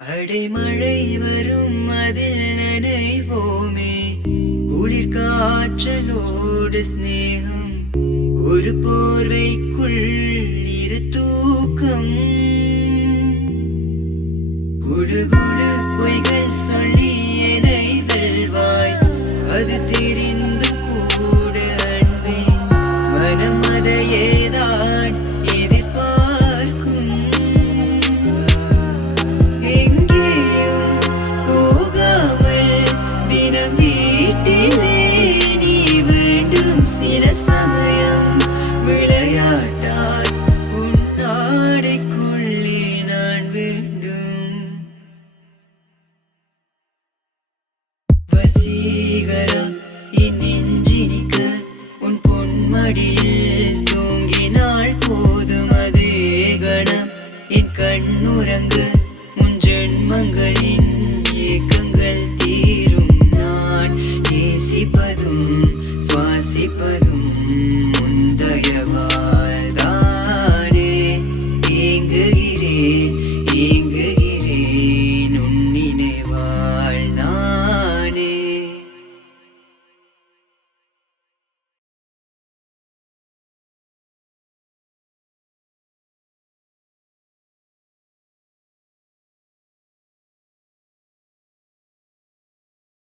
அடைமழை வரும் அதில் நனைவோமே, குளிர் காற்றலோடு ஸ்நேகம், ஒரு போர்வைக்குள் இரு தூக்கம். குடு குடு பொய்கள் சொல்லி என்னை வெல்வாய், அது தெரிந்து கூட அன்பே, மனம் அதையேதான் எதிர்பார்க்கும். எங்கேயும் போகாமல் தினம் வீட்டிலே நீ வேண்டும். சில சமயம் விளையாட்டாய் உன் நாடைக்குள்ளே நான் வேண்டும். வசீகரா என் நெஞ்சினிக்க உன் பொன்மடியில் தூங்கினாள் போதும். அதே கணம் என் கண்ணுறங்க உன் ஜென்மங்களின் ஏக்கங்கள் தீரும். நான் நேசிப்பதும் சுவாசிப்பதும்